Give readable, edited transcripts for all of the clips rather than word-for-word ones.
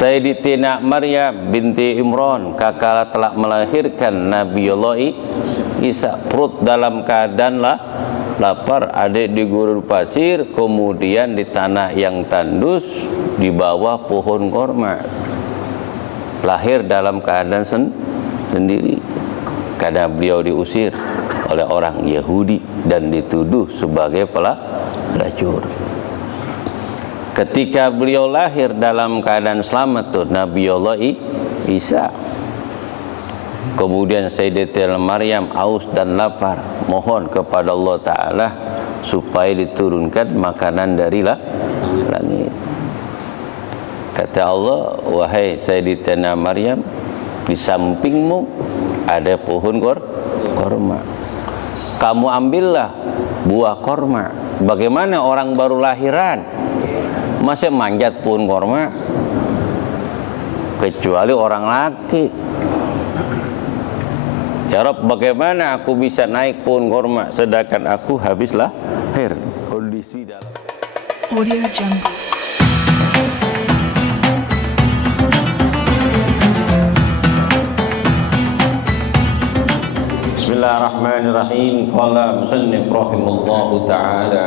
Sayyidatina Maryam binti Imran kakala telah melahirkan Nabiullah Isa, perut dalam keadaan lapar, adik di gurun pasir, kemudian di tanah yang tandus di bawah pohon korma. Lahir dalam keadaan sendiri karena beliau diusir oleh orang Yahudi dan dituduh sebagai pelacur. Ketika beliau lahir dalam keadaan selamat tuh Nabiullah Isa. Kemudian Sayyidatina Maryam aus dan lapar, mohon kepada Allah Ta'ala supaya diturunkan makanan dari langit. Kata Allah, wahai Sayyidatina Maryam, di sampingmu ada pohon korma. Kamu ambillah buah korma. Bagaimana orang baru lahiran masa manjat pohon korma? Kecuali orang laki. Ya Rabb, bagaimana aku bisa naik pohon korma sedangkan aku habis lahir? Kondisi dalam Audio Jungle. Bismillahirrahmanirrahim. Qala musannif rahimahullahu ta'ala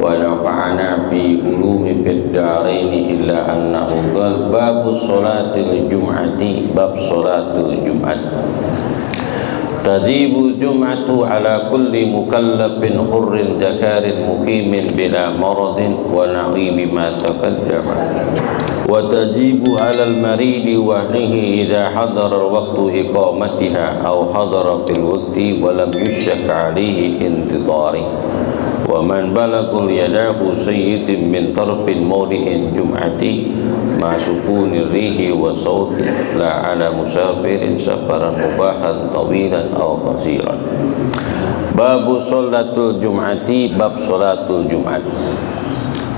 wa nafa'ana bi ulumi fid dharain illa annahu qala babu salatil jum'ati, bab salatul jum'at. Tajibu jum'atu ala kulli mukallafin hurrin dzakarin muqimin bila maradin wa na'imi ma taqaddama. Wa tajibu ala al-maridi wa nihi idha hadara waqtu iqamatiha aw hadara fil waqti wa lam yushak alayhi intidari. Wa man balagul yadahu sayyidin min tarfin mawdi'in jum'ati ma sukuni rihi wa sawti la ala musafirin safaran mubahan tawilan aw qasiran. Babu sholatul jum'ati, bab sholatul jum'at.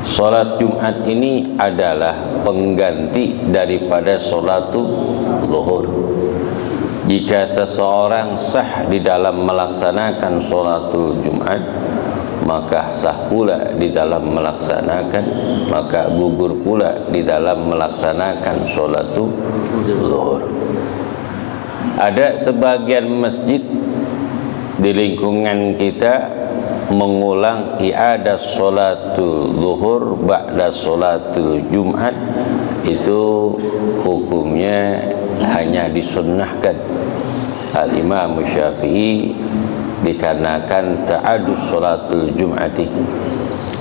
Sholat Jumat ini adalah pengganti daripada sholatul zuhur. Jika seseorang sah di dalam melaksanakan sholatul Jumat, maka sah pula di dalam melaksanakan, maka gugur pula di dalam melaksanakan sholatul zuhur. Ada sebagian masjid di lingkungan kita mengulang i'adah sholatul zuhur ba'da sholatul Jumat, itu hukumnya hanya disunnahkan. Al-Imam Syafi'i dikarenakan ta'adus sholatul Jum'ati,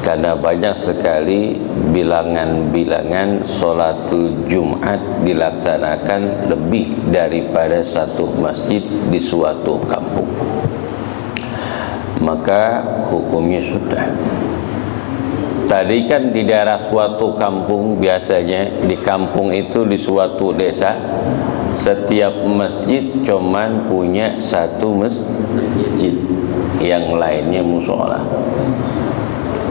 karena banyak sekali bilangan-bilangan sholatul Jumat dilaksanakan lebih daripada satu masjid di suatu kampung, maka hukumnya sudah. Tadi kan di daerah suatu kampung, biasanya di kampung itu di suatu desa setiap masjid cuman punya satu masjid, yang lainnya musola.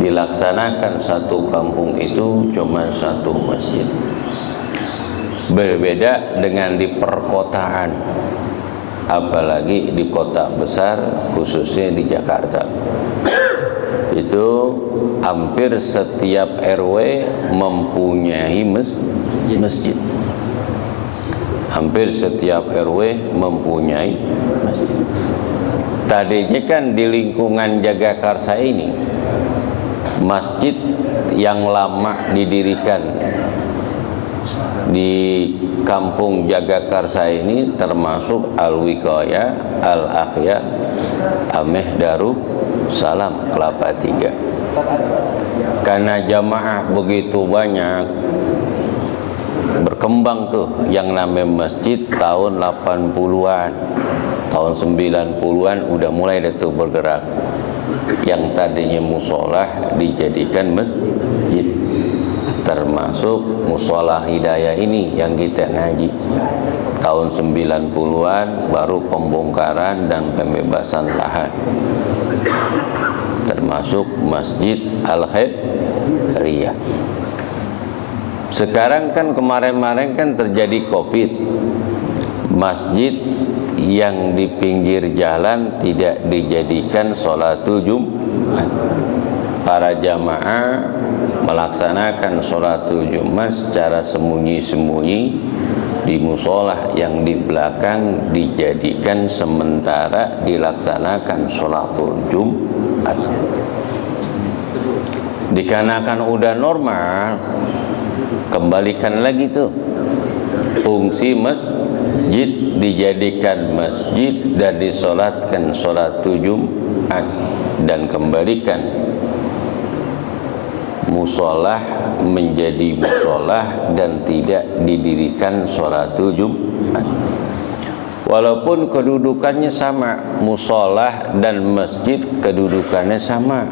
Dilaksanakan satu kampung itu cuma satu masjid. Berbeda dengan di perkotaan, apalagi di kota besar, khususnya di Jakarta. Itu hampir setiap RW mempunyai masjid. Hampir setiap RW mempunyai masjid. Tadinya kan di lingkungan Jagakarsa ini, masjid yang lama didirikan di kampung Jagakarsa ini termasuk Al-Wiqayah, Al-Akhya, Ameh Darussalam, Kelapa Tiga. Karena jamaah begitu banyak, berkembang tuh yang namanya masjid tahun 80-an, tahun 90-an udah mulai tuh bergerak. Yang tadinya musola dijadikan masjid, termasuk musola Hidayah ini yang kita ngaji. Tahun 90-an baru pembongkaran dan pembebasan lahan, termasuk Masjid Al-Khairiyah. Sekarang kan kemarin-kemarin kan terjadi Covid, masjid yang di pinggir jalan tidak dijadikan sholatul Jumat. Para jamaah melaksanakan sholatul Jumat secara sembunyi-sembunyi di musola yang di belakang, dijadikan sementara dilaksanakan sholatul Jumat. Dikarenakan udah normal, kembalikan lagi tuh fungsi masjid, dijadikan masjid dan disolatkan sholatul Jumat, dan kembalikan musolah menjadi musolah dan tidak didirikan sholatul Jumat. Walaupun kedudukannya sama, musolah dan masjid kedudukannya sama.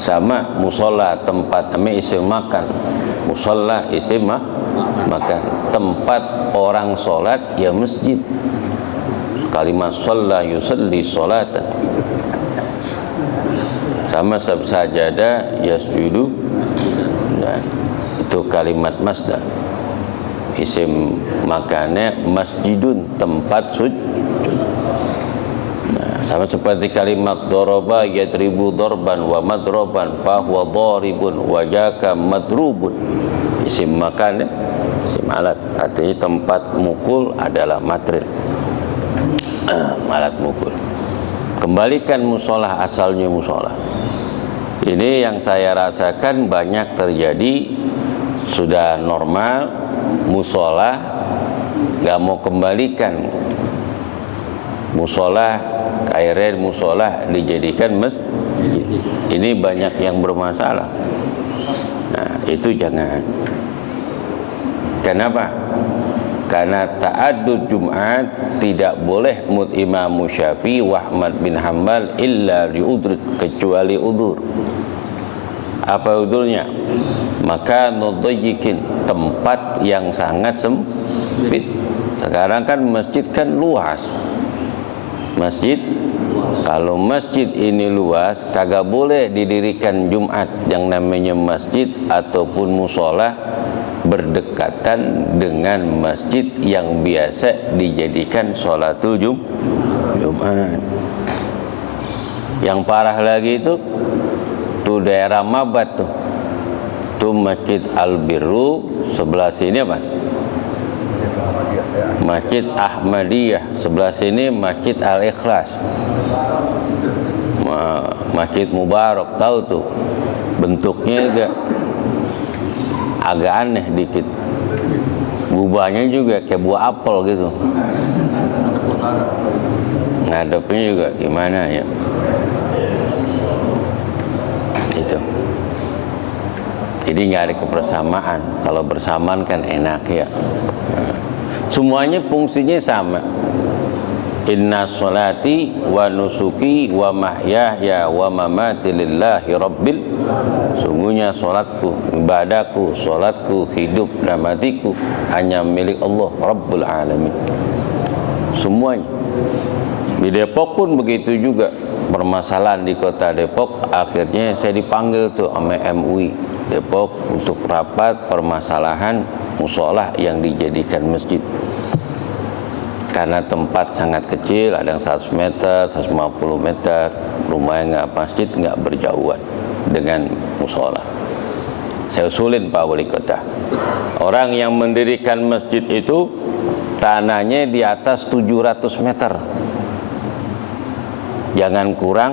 Sama, musola tempat isim makan, musola isim makan, tempat orang sholat ya masjid. Kalimat sholla yusalli sholatan, sama sajada yasjudu, nah, itu kalimat masdar. Isim makannya masjidun, tempat sujud. Sama seperti kalimat doroba yadribu dorban wa madroban fahuwa doribun wajaka madrubun. Isim makan, isim alat, artinya tempat mukul adalah material, alat mukul. Kembalikan musolah asalnya musolah. Ini yang saya rasakan banyak terjadi. Sudah normal musolah, gak mau kembalikan musolah, akhirnya musolah dijadikan masjid. Ini banyak yang bermasalah. Nah, itu jangan. Kenapa? Karena ta'addud Jumat tidak boleh mut Imam Syafi'i wa Ahmad bin Hanbal illa li'udhr, kecuali udzur. Apa udzurnya? Maka nudayyikin, tempat yang sangat sempit. Sekarang kan masjid kan luas. Masjid, kalau masjid ini luas, kagak boleh didirikan Jumat. Yang namanya masjid ataupun musola berdekatan dengan masjid yang biasa dijadikan sholatul Jumat. Yang parah lagi itu tuh daerah Mabat tuh Masjid Al-Birru, sebelah sini apa? Masjid Ahmadiyah, sebelah sini Masjid Al-Ikhlas, Masjid Mubarak. Tahu tuh bentuknya agak aneh dikit, gubahnya juga kayak buah apel gitu, ngadepnya juga gimana ya itu. Jadi nggak ada kebersamaan. Kalau bersamaan kan enak ya. Semuanya fungsinya sama. Inna sholati wa nusuki wa mahyaya wa mamati lillahi rabbil. Sungguhnya sholatku, ibadahku, sholatku, hidup dan matiku hanya milik Allah Rabbul Alamin. Semuanya. Di Depok pun begitu juga. Permasalahan di kota Depok, akhirnya saya dipanggil tuh sama MUI Depok untuk rapat permasalahan musolah yang dijadikan masjid. Karena tempat sangat kecil, ada yang 100 meter, 150 meter, rumahnya masjid nggak berjauhan dengan musola. Saya usulin Pak Wali Kota, orang yang mendirikan masjid itu tanahnya di atas 700 meter, jangan kurang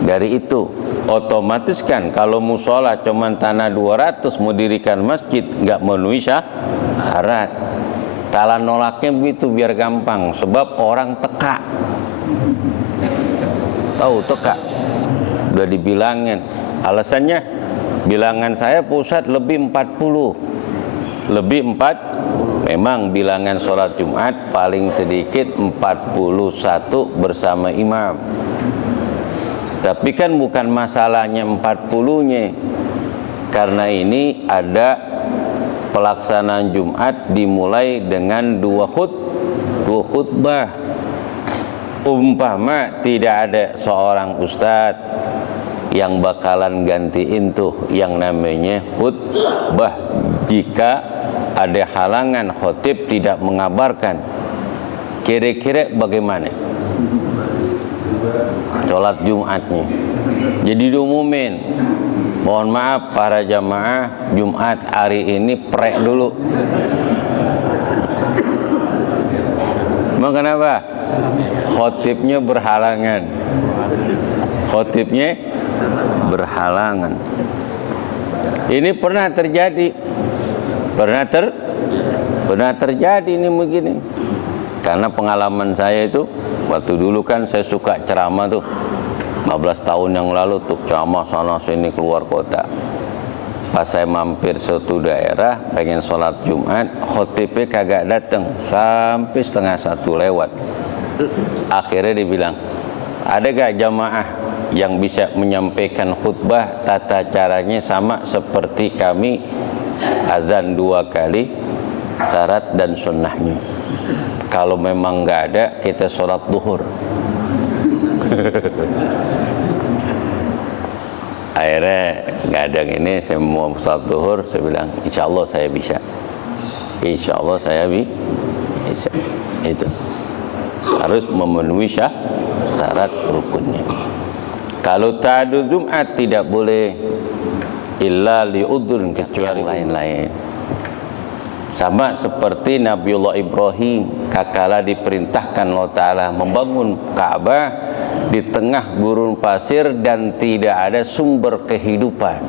dari itu. Otomatis kan kalau musola cuman tanah 200, mau dirikan masjid nggak memenuhi syarat. Tala nolaknya begitu biar gampang, sebab orang teka. Tahu teka? Udah dibilangin. Alasannya bilangan saya pusat lebih 40. Lebih 4. Memang bilangan sholat Jumat paling sedikit 41 bersama imam. Tapi kan bukan masalahnya 40-nya. Karena ini ada pelaksanaan Jumat dimulai dengan dua khutbah. Umpama tidak ada seorang ustadz yang bakalan gantiin tuh yang namanya khutbah, jika ada halangan khotib tidak mengabarkan, kira-kira bagaimana? sholat Jumatnya. Jadi diumumin, mohon maaf para jamaah, Jumat hari ini prek dulu. Emang kenapa? Khotibnya berhalangan. Khotibnya berhalangan. Ini pernah terjadi. Pernah terjadi ini begini. Karena pengalaman saya itu, waktu dulu kan saya suka ceramah tuh. 15 tahun yang lalu tuh ceramah sana sini keluar kota. Pas saya mampir suatu daerah pengen sholat Jumat, khotibnya kagak datang sampai 12:30 lewat. Akhirnya dia bilang, ada gak jamaah yang bisa menyampaikan khutbah tata caranya sama seperti kami azan 2 kali, syarat dan sunnahnya. Kalau memang nggak ada, kita sholat duhur. Akhirnya nggak ada ini, saya mau sholat duhur, saya bilang insya Allah saya bisa. Insya Allah saya bisa. Itu harus memenuhi syarat rukunnya. Kalau ta'adud Jumat tidak boleh illa li'udhrin, kecuali lain-lain. Sama seperti Nabiullah Ibrahim, kakala diperintahkan Allah Ta'ala membangun Ka'bah di tengah gurun pasir dan tidak ada sumber kehidupan.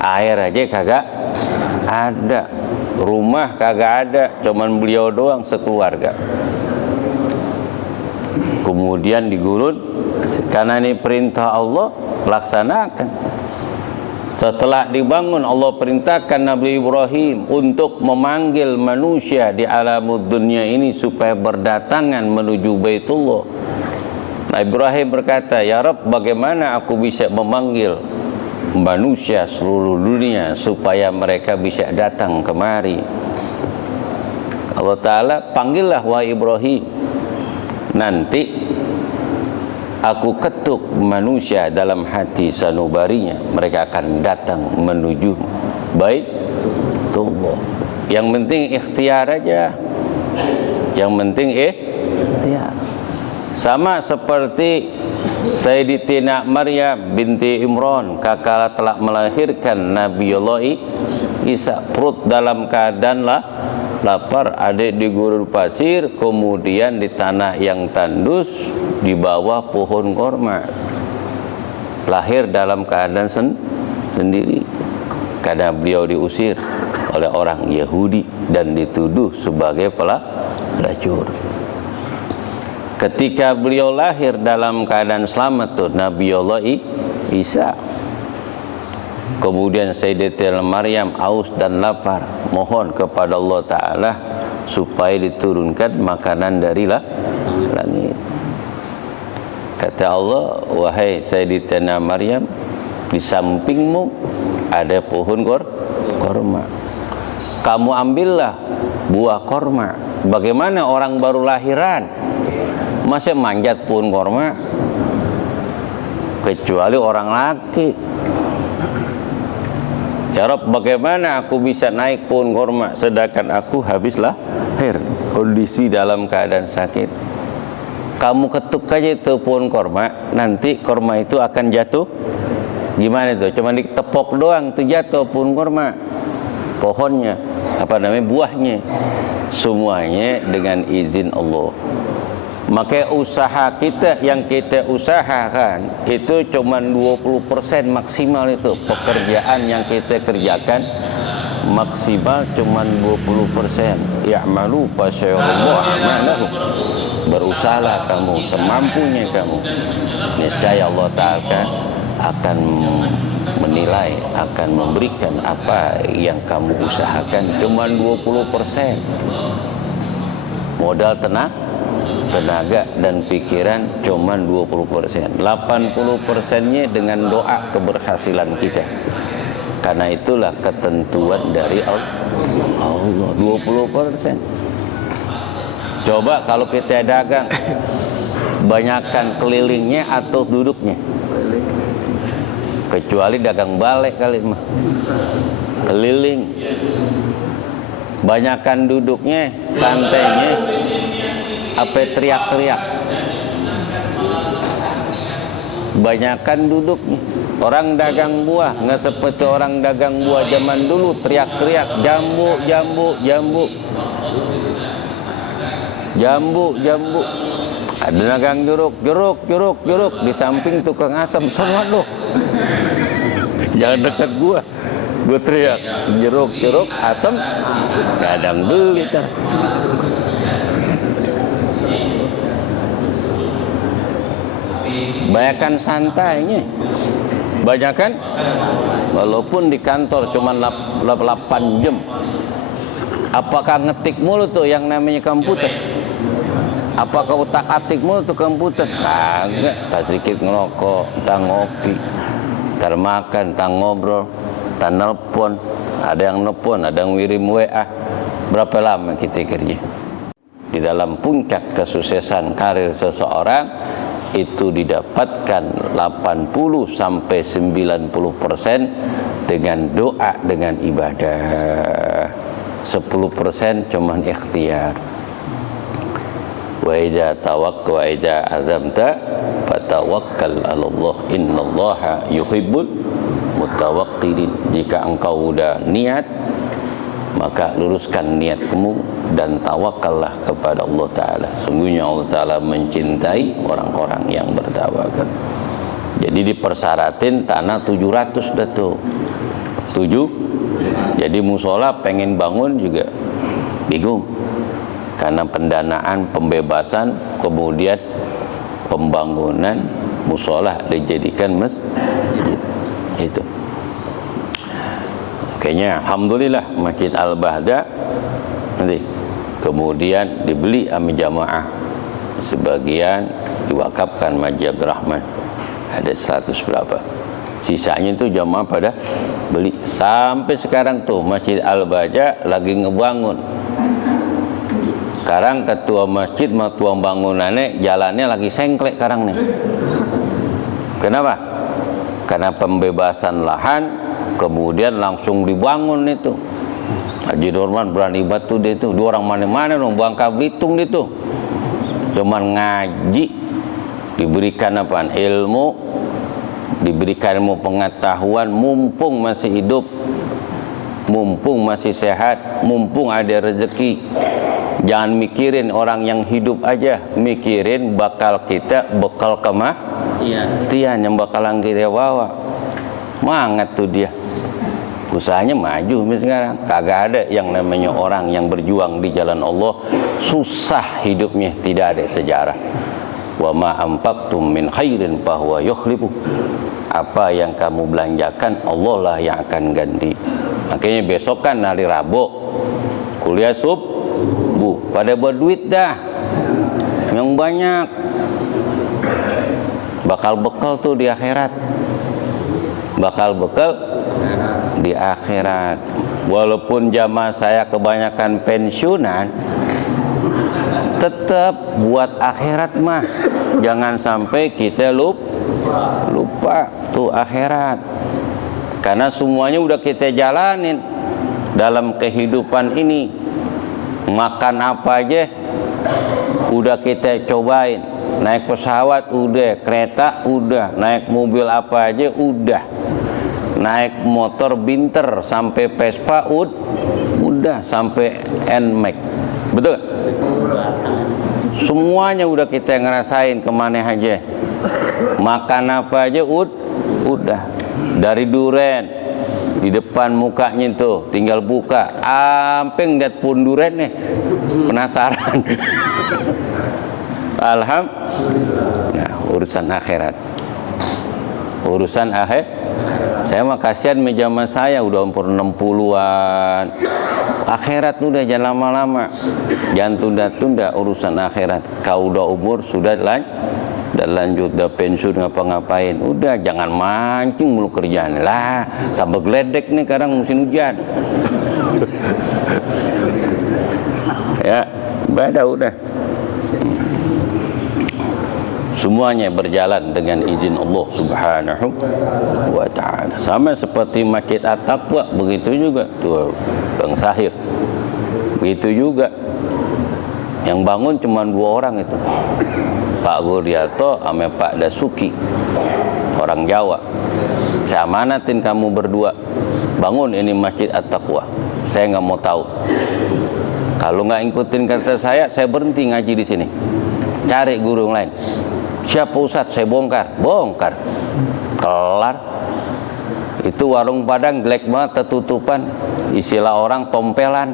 Air aja kagak ada, rumah kagak ada, cuman beliau doang sekeluarga. Kemudian di gurun, karena ini perintah Allah, laksanakan. Setelah dibangun, Allah perintahkan Nabi Ibrahim untuk memanggil manusia di alamud dunia ini supaya berdatangan menuju Baitullah. Nabi Ibrahim berkata, ya Rabb, bagaimana aku bisa memanggil manusia seluruh dunia supaya mereka bisa datang kemari? Allah Ta'ala, panggillah wahai Ibrahim, nanti aku ketuk manusia dalam hati sanubarinya, mereka akan datang menuju Baitullah. Yang penting ikhtiar aja. Yang penting ikhtiar. Sama seperti Sayyidatina Maryam binti Imran, kakala telah melahirkan Nabiullah Isa, perut dalam keadaan lapar, adik di gurun pasir, kemudian di tanah yang tandus di bawah pohon korma. Lahir dalam keadaan sendiri karena beliau diusir oleh orang Yahudi dan dituduh sebagai pelacur. Ketika beliau lahir dalam keadaan selamat tuh Nabiullah Isa. Kemudian Sayyidatina Maryam aus dan lapar, mohon kepada Allah Ta'ala supaya diturunkan makanan dari langit. Kata Allah, wahai Sayyidatina Maryam, di sampingmu ada pohon korma. Kamu ambillah buah korma. Bagaimana orang baru lahiran masa manjat pohon korma? Kecuali orang laki. Ya Rabb, bagaimana aku bisa naik pohon korma sedangkan aku habis lahir, kondisi dalam keadaan sakit? Kamu ketuk aja itu pohon korma, nanti korma itu akan jatuh. Gimana itu? Cuma ditepok doang tuh jatuh pohon korma. Pohonnya, apa namanya, buahnya, semuanya dengan izin Allah. Maka usaha kita yang kita usahakan itu cuma 20% maksimal. Itu pekerjaan yang kita kerjakan maksimal cuma 20%. Ya'malu fasyarallahu a'malahum. Berusahalah kamu semampunya kamu, niscaya Allah Ta'ala akan menilai, akan memberikan apa yang kamu usahakan. Cuma 20%. Modal tenaga dan pikiran cuma 20%. 80%-nya dengan doa keberhasilan kita. Karena itulah ketentuan dari Allah, 20%. Coba kalau kita dagang, banyakkan kelilingnya atau duduknya? Kecuali dagang balik kali mah. Keliling. Banyakkan duduknya, santainya apa teriak-teriak. Banyakan duduk nih. Orang dagang buah nggak seperti orang dagang buah zaman dulu, teriak-teriak jambu, jambu, jambu, jambu, jambu. Ada dagang jeruk, jeruk, jeruk, jeruk di samping tukang asam. Sama loh, jangan dekat gua teriak jeruk, jeruk, asam, kadang beli kan. Banyakan santainya. Banyakan walaupun di kantor cuma 8 jam. Apakah ngetik mulu tuh yang namanya komputer? Apakah utak-atik mulu tuh komputer? Kagak, tak sedikit ngerokok, tak ngopi, tak makan, tak ngobrol, tak nelpon. Ada yang nelpon, ada yang ngirim WA. Berapa lama kita kerja? Di dalam puncak kesuksesan karir seseorang itu didapatkan 80 sampai 90% dengan doa, dengan ibadah. 10% cuman ikhtiar. Wa idza azamta fatawakkal 'alallah innallaha yuhibbul mutawakkilin. Jika engkau udah niat, maka luruskan niatmu dan tawakallah kepada Allah Ta'ala. Sungguhnya Allah Ta'ala mencintai orang-orang yang bertawakal. Jadi dipersaratin tanah 700 dah tuh. 7. Jadi musola pengen bangun juga bingung. Karena pendanaan, pembebasan, kemudian pembangunan musola dijadikan masjid. Itu. Kayaknya alhamdulillah Masjid Al-Bahda nanti kemudian dibeli sama jamaah, sebagian diwakafkan Masjid Rahman, ada 100 berapa, sisanya itu jamaah pada beli. Sampai sekarang tuh Masjid Al-Bahda lagi ngebangun. Sekarang ketua masjid sama tuang bangunannya jalannya lagi sengklek sekarang nih. Kenapa? Karena pembebasan lahan, kemudian langsung dibangun itu. Haji Dorman berani batu dia itu. Dua orang mana-mana dong, Bangka Belitung dia itu. Cuman ngaji, diberikan apaan? Ilmu, diberikan ilmu pengetahuan, mumpung masih hidup, mumpung masih sehat, mumpung ada rezeki. Jangan mikirin orang yang hidup aja, mikirin bakal kita bekal kematian yang bakalan kita bawa. Mangat tuh dia. Usahanya maju sekarang. Kagak ada yang namanya orang yang berjuang di jalan Allah susah hidupnya, tidak ada sejarah. Wa ma anfaqtum min khairin fahuwa yukhlifu. Apa yang kamu belanjakan Allah lah yang akan ganti. Makanya besok kan hari Rabu kuliah subuh, pada buat duit dah yang banyak, bakal bekal tuh di akhirat, bakal bekal di akhirat. Walaupun jamaah saya kebanyakan pensiunan, tetap buat akhirat mah jangan sampai kita lupa tuh akhirat. Karena semuanya udah kita jalanin dalam kehidupan ini. Makan apa aja udah kita cobain. Naik pesawat udah, kereta udah, naik mobil apa aja udah, naik motor Binter sampai Vespa udah, sampai Nmax, betul gak? Semuanya udah kita ngerasain, kemana aja. Makan apa aja udah. Dari duren di depan mukanya tuh tinggal buka, amping lihat pun duren nih, penasaran. Alhamdulillah. Nah, urusan akhirat, urusan akhir. Saya mah kasihan menjama saya udah umur 60-an. Akhirat udah jangan lama-lama, jangan tunda-tunda urusan akhirat. Kau udah umur sudah lanjut, udah pensiun, ngapa-ngapain, udah jangan mancing mulu kerjaan lah, sampai geledek nih sekarang musim hujan. Ya, ibadah udah. Semuanya berjalan dengan izin Allah Subhanahu wa ta'ala. Sama seperti Masjid At-Taqwa, begitu juga tuh Bang Sahir, begitu juga. Yang bangun cuma 2 orang itu, Pak Guriarto sama Pak Dasuki, orang Jawa. Saya amanatin kamu berdua, bangun ini Masjid At-Taqwa. Saya nggak mau tahu. Kalau nggak ikutin kata saya berhenti ngaji di sini. Cari guru yang lain. Siapa Ustadz? Saya bongkar. Kelar. Itu warung Padang jelek banget, tertutupan. Istilah orang tompelan.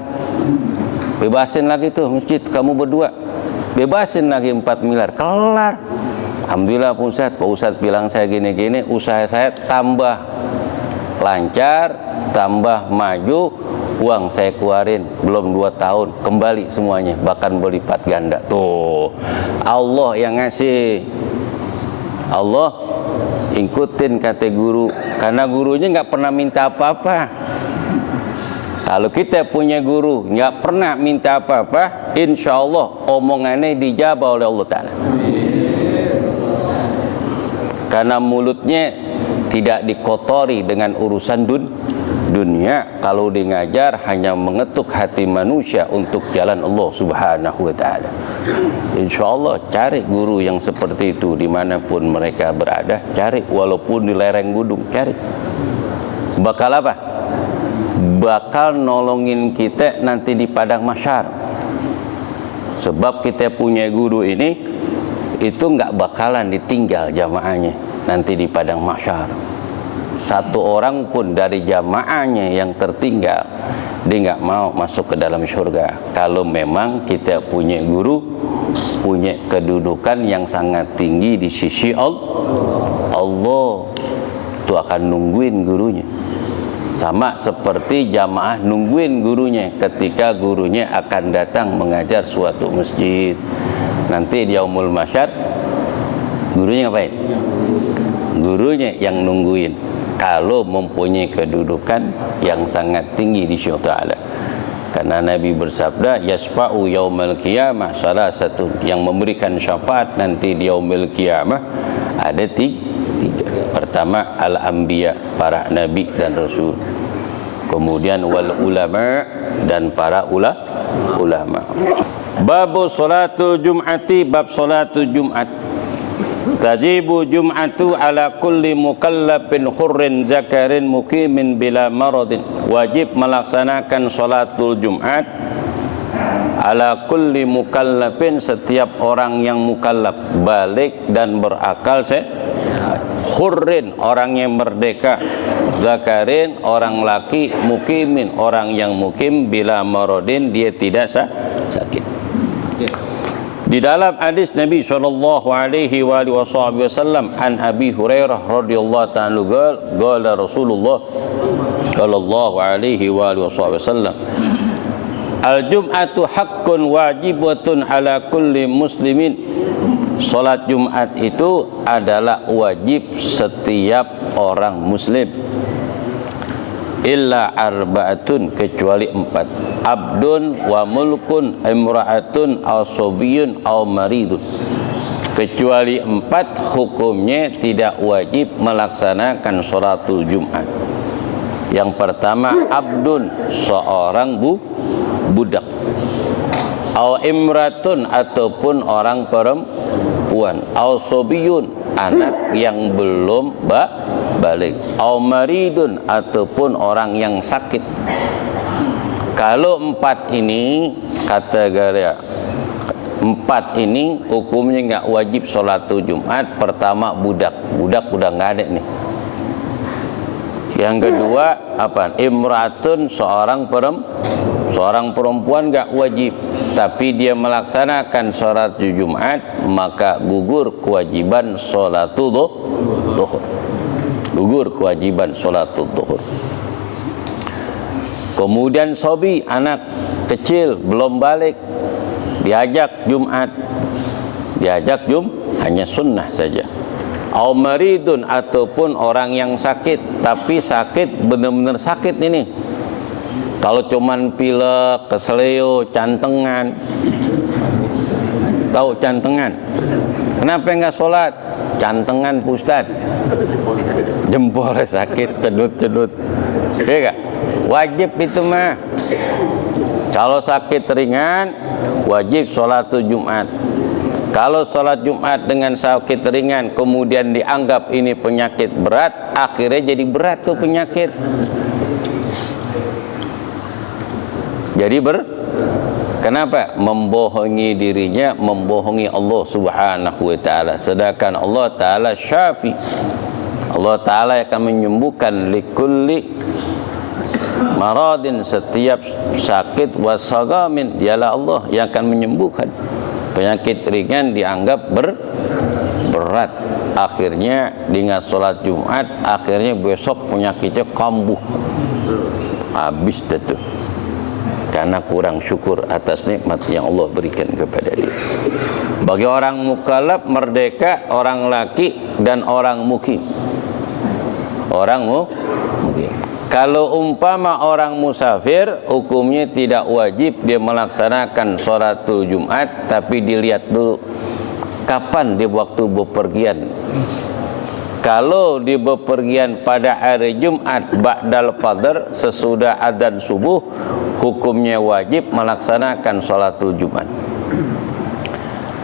Bebasin lagi tuh masjid, kamu berdua. Bebasin lagi 4 miliar. Kelar. Alhamdulillah Pak Ustadz bilang saya gini-gini, usaha saya tambah lancar, tambah maju, uang saya keluarin belum 2 tahun, kembali semuanya, bahkan berlipat ganda. Tuh, Allah yang ngasih. Allah ikutin kata guru, karena gurunya nggak pernah minta apa-apa. Kalau kita punya guru nggak pernah minta apa-apa, insya Allah omongannya dijabah oleh Allah Ta'ala. Karena mulutnya tidak dikotori dengan urusan dunia. Kalau dia ngajar hanya mengetuk hati manusia untuk jalan Allah Subhanahu wa Ta'ala. Insya Allah cari guru yang seperti itu dimanapun mereka berada, cari, walaupun di lereng gunung, cari. Bakal apa? Bakal nolongin kita nanti di padang mahsyar. Sebab kita punya guru ini, itu nggak bakalan ditinggal jamaahnya nanti di padang mahsyar. Satu orang pun dari jamaahnya yang tertinggal, dia nggak mau masuk ke dalam surga. Kalau memang kita punya guru, punya kedudukan yang sangat tinggi di sisi Allah, itu akan nungguin gurunya. Sama seperti jamaah nungguin gurunya ketika gurunya akan datang mengajar suatu masjid. Nanti di yaumul mahsyar, gurunya ngapain? Gurunya yang nungguin. Kalau mempunyai kedudukan yang sangat tinggi di sisi Allah. Karena Nabi bersabda, yasfa'u yaumal qiyamah salah satu yang memberikan syafaat nanti di yaumil qiyamah ada 3. Pertama, al-anbiya, para nabi dan rasul. Kemudian wal ulama, dan para ulama. Babu salatul jum'ati, bab salatul jum'at. Tajibu jum'atu ala kulli mukallafin hurrin zakarin muqimin bila maradin. Wajib melaksanakan salatul jum'at ala kulli mukallafin, setiap orang yang mukallaf, balik dan berakal hurrin, orang yang merdeka, zakarin, orang laki, mukimin, orang yang mukim, bila maradin, dia tidak sakit. Di dalam hadis Nabi sallallahu alaihi wasallam an Abi Hurairah radhiyallahu ta'ala qala Rasulullah sallallahu alaihi wasallam, al-jum'atu haqqun wajibatun ala kulli muslimin. Salat Jumat itu adalah wajib setiap orang muslim. Illa arba'atun, kecuali 4. Abdun wa mulkun imra'atun aw sobiyun aw maridun. Kecuali 4 hukumnya tidak wajib melaksanakan salatul Jumat. Yang pertama, abdun, seorang budak. Aw imratun, ataupun orang perempuan. Aw sobiyun, anak yang belum balik. Aw maridun, ataupun orang yang sakit. Kalau 4 ini kategori 4 ini hukumnya nggak wajib sholatul Jumat. Pertama, budak udah nggak ada nih. Yang kedua apa? Imratun, seorang perempuan nggak wajib, tapi dia melaksanakan sholat Jumat, maka gugur kewajiban sholatul duhur. Gugur kewajiban sholatul duhur. Kemudian sobi, anak kecil belum balik, diajak Jumat, hanya sunnah saja. Au maridun, ataupun orang yang sakit, tapi sakit benar-benar sakit ini. Kalau cuman pilek, keseleo, cantengan. Tahu cantengan? Kenapa enggak sholat? Cantengan Ustaz. Jempolnya sakit, cedut-cedut. Iya enggak? Wajib itu mah. Kalau sakit ringan, wajib sholatul Jumat. Kalau sholat Jumat dengan sakit ringan kemudian dianggap ini penyakit berat, akhirnya jadi berat tuh penyakit. Jadi kenapa? Membohongi dirinya, membohongi Allah Subhanahu wa taala. Sedangkan Allah taala Syafi. Allah taala akan menyembuhkan likulli maradin, setiap sakit, wasagamin, dialah Allah yang akan menyembuhkan. Penyakit ringan dianggap berat, akhirnya dengan sholat Jumat, akhirnya besok penyakitnya kambuh, habis itu karena kurang syukur atas nikmat yang Allah berikan kepada dia. Bagi orang mukallaf merdeka, orang laki dan orang mukim. Orang mukim. Kalau umpama orang musafir, hukumnya tidak wajib dia melaksanakan sholatul Jumat, tapi dilihat dulu kapan dia waktu bepergian. Kalau dia bepergian pada hari Jumat ba'dal fadhr, sesudah adzan subuh, hukumnya wajib melaksanakan sholatul Jumat.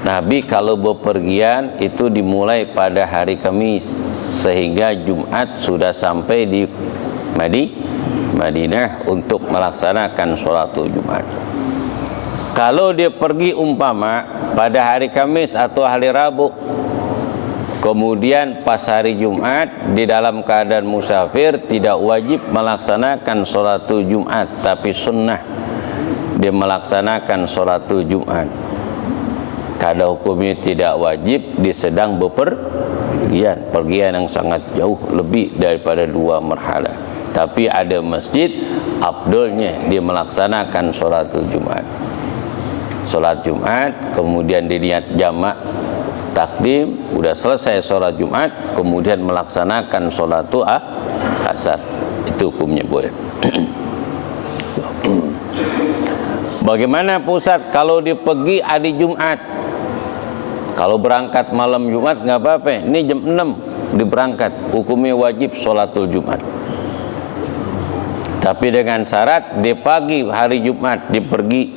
Nabi kalau bepergian itu dimulai pada hari Kamis, sehingga Jumat sudah sampai di Madinah untuk melaksanakan sholatul Jumat. Kalau dia pergi umpama pada hari Kamis atau hari Rabu, kemudian pas hari Jumat di dalam keadaan musafir, tidak wajib melaksanakan sholatul Jumat, tapi sunnah dia melaksanakan sholatul Jumat. Karena hukumnya tidak wajib, dia sedang pergian yang sangat jauh, lebih daripada 2 marhalah. Tapi ada masjid, afdolnya dia melaksanakan sholatul Jumat. Sholat Jumat, kemudian diniat jamak takdim, udah selesai sholat Jumat, kemudian melaksanakan sholatul asar. Itu hukumnya boleh. Bagaimana pusat kalau dia pergi hari Jumat? Kalau berangkat malam Jumat nggak apa-apa. Ini jam 6 diberangkat, hukumnya wajib sholatul Jumat. Tapi dengan syarat di pagi hari Jumat dia pergi,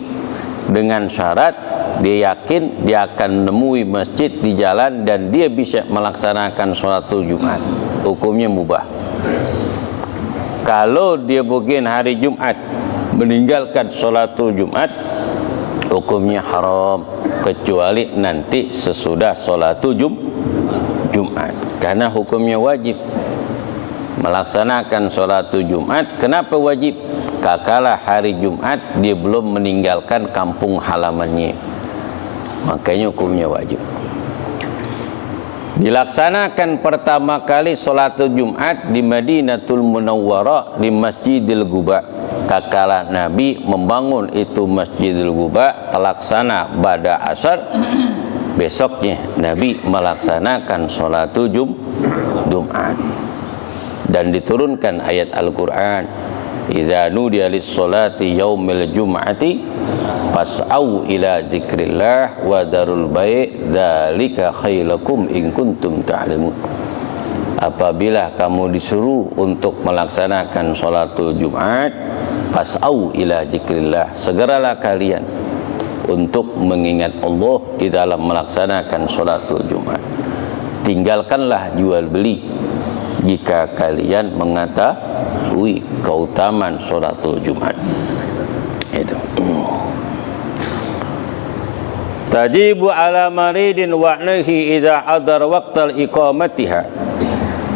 dengan syarat dia yakin dia akan menemui masjid di jalan dan dia bisa melaksanakan sholatul Jumat. Hukumnya mubah. Kalau dia mungkin hari Jumat meninggalkan sholatul Jumat, hukumnya haram, kecuali nanti sesudah sholatul Jumat, karena hukumnya wajib melaksanakan sholatul Jumat. Kenapa wajib? Kala hari Jumat dia belum meninggalkan kampung halamannya, makanya hukumnya wajib. Dilaksanakan pertama kali sholatul Jumat di Madinatul Munawwarah, di Masjidil Quba. Kala Nabi membangun itu Masjidil Quba, terlaksana pada asar. Besoknya Nabi melaksanakan sholatul Jumat. Dan diturunkan ayat Al-Quran, idza nudiya lis-sholati yaumil jum'ati fas'au ila zikrillah wa darul bai' dzalika khailakum in kuntum ta'lamun. Apabila kamu disuruh untuk melaksanakan sholatul Jumat, fas'au ila zikrillah, segeralah kalian untuk mengingat Allah di dalam melaksanakan sholatul Jumat. Tinggalkanlah jual beli jika kalian mengetahui keutamaan sholatul Jumat. Itu. Tajibu ala maridin wa nahi idza hadar waqtal iqamatiha.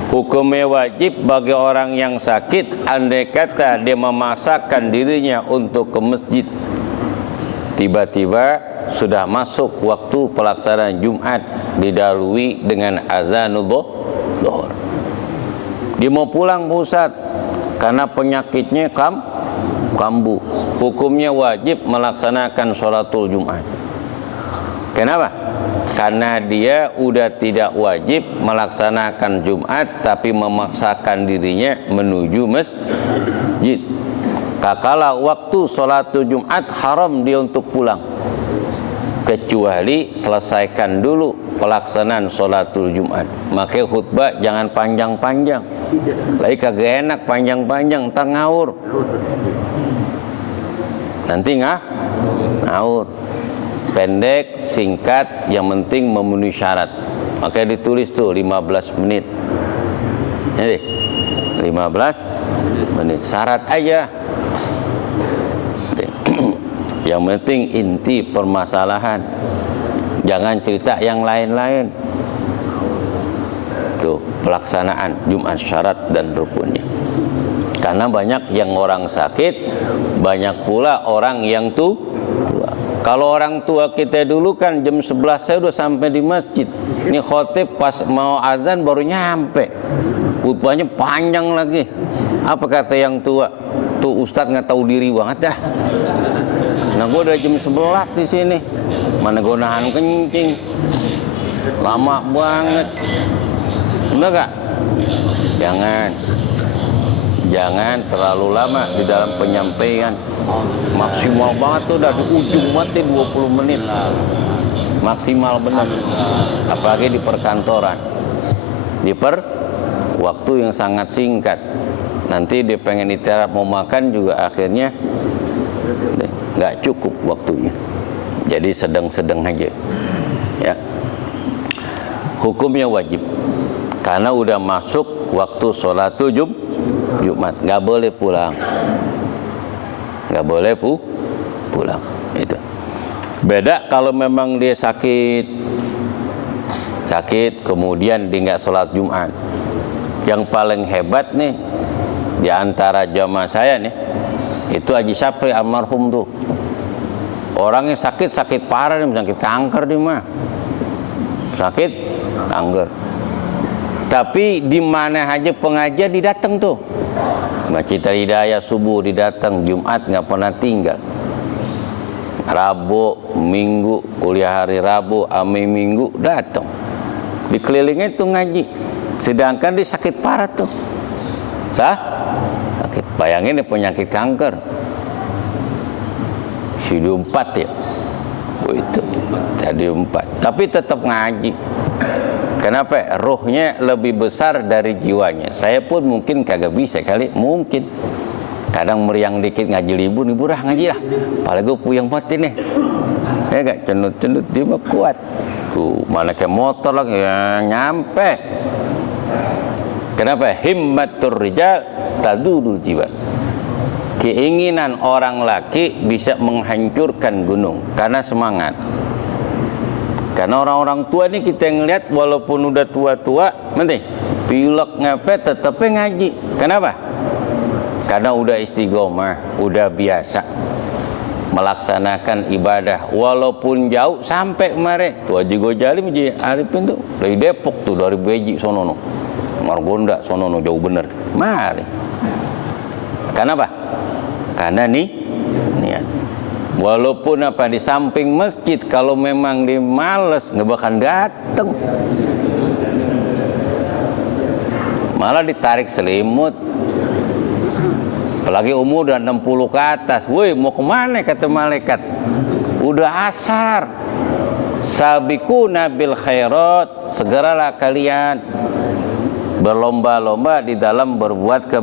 Hukumnya wajib bagi orang yang sakit andai kata dia memaksakan dirinya untuk ke masjid, tiba-tiba sudah masuk waktu pelaksanaan Jumat didahului dengan azanul zuhur. Dia mau pulang pusat karena penyakitnya kambuh. Hukumnya wajib melaksanakan sholatul Jumat. Kenapa? Karena dia udah tidak wajib melaksanakan Jumat, tapi memaksakan dirinya menuju masjid. Kala waktu sholatul Jumat haram dia untuk pulang, kecuali selesaikan dulu pelaksanaan sholatul Jumat. Makanya khutbah jangan panjang-panjang. Lagi kagak enak panjang-panjang, ntar ngawur. Nanti ngawur. pendek, singkat, yang penting memenuhi syarat. Makanya ditulis tuh 15 menit. Jadi 15 menit syarat aja. Yang penting inti permasalahan. Jangan cerita yang lain-lain. Tuh, pelaksanaan Jumat syarat dan rukunnya. Karena banyak yang orang sakit, banyak pula orang yang tua. Kalau orang tua kita dulu kan jam 11 saya udah sampai di masjid. Ini khotib pas mau azan baru nyampe. Khutbahnya panjang lagi. Apa kata yang tua? Tuh ustadz nggak tahu diri banget dah. Nah gue udah jam 11 di sini. Mana gue nahan kencing. Lama banget. Bener gak? Jangan terlalu lama di dalam penyampaian. Maksimal banget tuh udah di ujung mati 20 menit lah. Maksimal benar. Apalagi di perkantoran. Waktu yang sangat singkat. Nanti dia pengen istirahat mau makan juga akhirnya nggak cukup waktunya. Jadi sedang-sedang aja. Ya. Hukumnya wajib. Karena udah masuk waktu sholat Jumat, nggak boleh pulang, nggak boleh pulang. Itu beda kalau memang dia sakit kemudian dia nggak sholat Jumat. Yang paling hebat nih di antara jamaah saya nih itu Haji Sapri almarhum tuh, orangnya sakit parah nih, sakit kanker dia mah, sakit kanker. Tapi di mana aja pengajian didatang tuh. Masjid Hidayah subuh didatang, Jumat nggak pernah tinggal. Rabu, Minggu, kuliah hari Rabu, ame Minggu datang. Dikelilingnya tuh ngaji. Sedangkan dia sakit parah tuh. Sakit. Bayangin dia penyakit kanker. Stadium 4 ya. Itu stadium 4. Tapi tetap ngaji. Kenapa? Ruhnya lebih besar dari jiwanya. Saya pun mungkin kagak bisa kali, mungkin. Kadang meriang dikit ngaji libur ngaji lah. Apalagi gue puyeng banget ini. Ya gak, cenut-cenut dia mah kuat. Mana kayak motor lagi ya, nyampe. Kenapa? Himmatur rijal tadudul jiwa. Keinginan orang laki bisa menghancurkan gunung karena semangat. Karena orang-orang tua ini kita ngelihat walaupun udah tua-tua, penting pilek ngepet tetapnya ngaji. Kenapa? Karena udah istiqomah, udah biasa melaksanakan ibadah walaupun jauh sampai kemarin. Tuh Haji Gojali Haji Arifin tuh dari Depok tuh, dari Beji sonono, Margonda sonono, jauh bener. Mari. Kenapa? Karena nih niat. Walaupun apa di samping masjid, kalau memang dia males nggak bakal dateng, malah ditarik selimut. Apalagi umur udah 60 ke atas. Woi mau kemana kata malaikat? Udah asar. Sabiquna bil khairat, segeralah kalian berlomba-lomba di dalam berbuat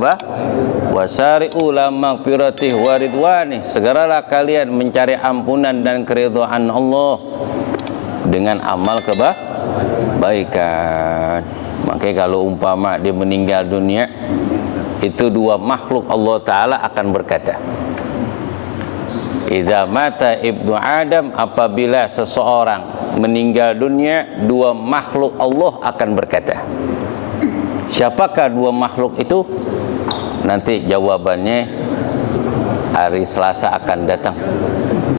wasari'u ila maghfiratih wa ridwani, segeralah kalian mencari ampunan dan keridhaan Allah dengan amal kebaikan. Makanya kalau umpama dia meninggal dunia, itu dua makhluk Allah Ta'ala akan berkata, idza mata ibnu Adam, apabila seseorang meninggal dunia, dua makhluk Allah akan berkata. Siapakah dua makhluk itu? Nanti jawabannya hari Selasa akan datang.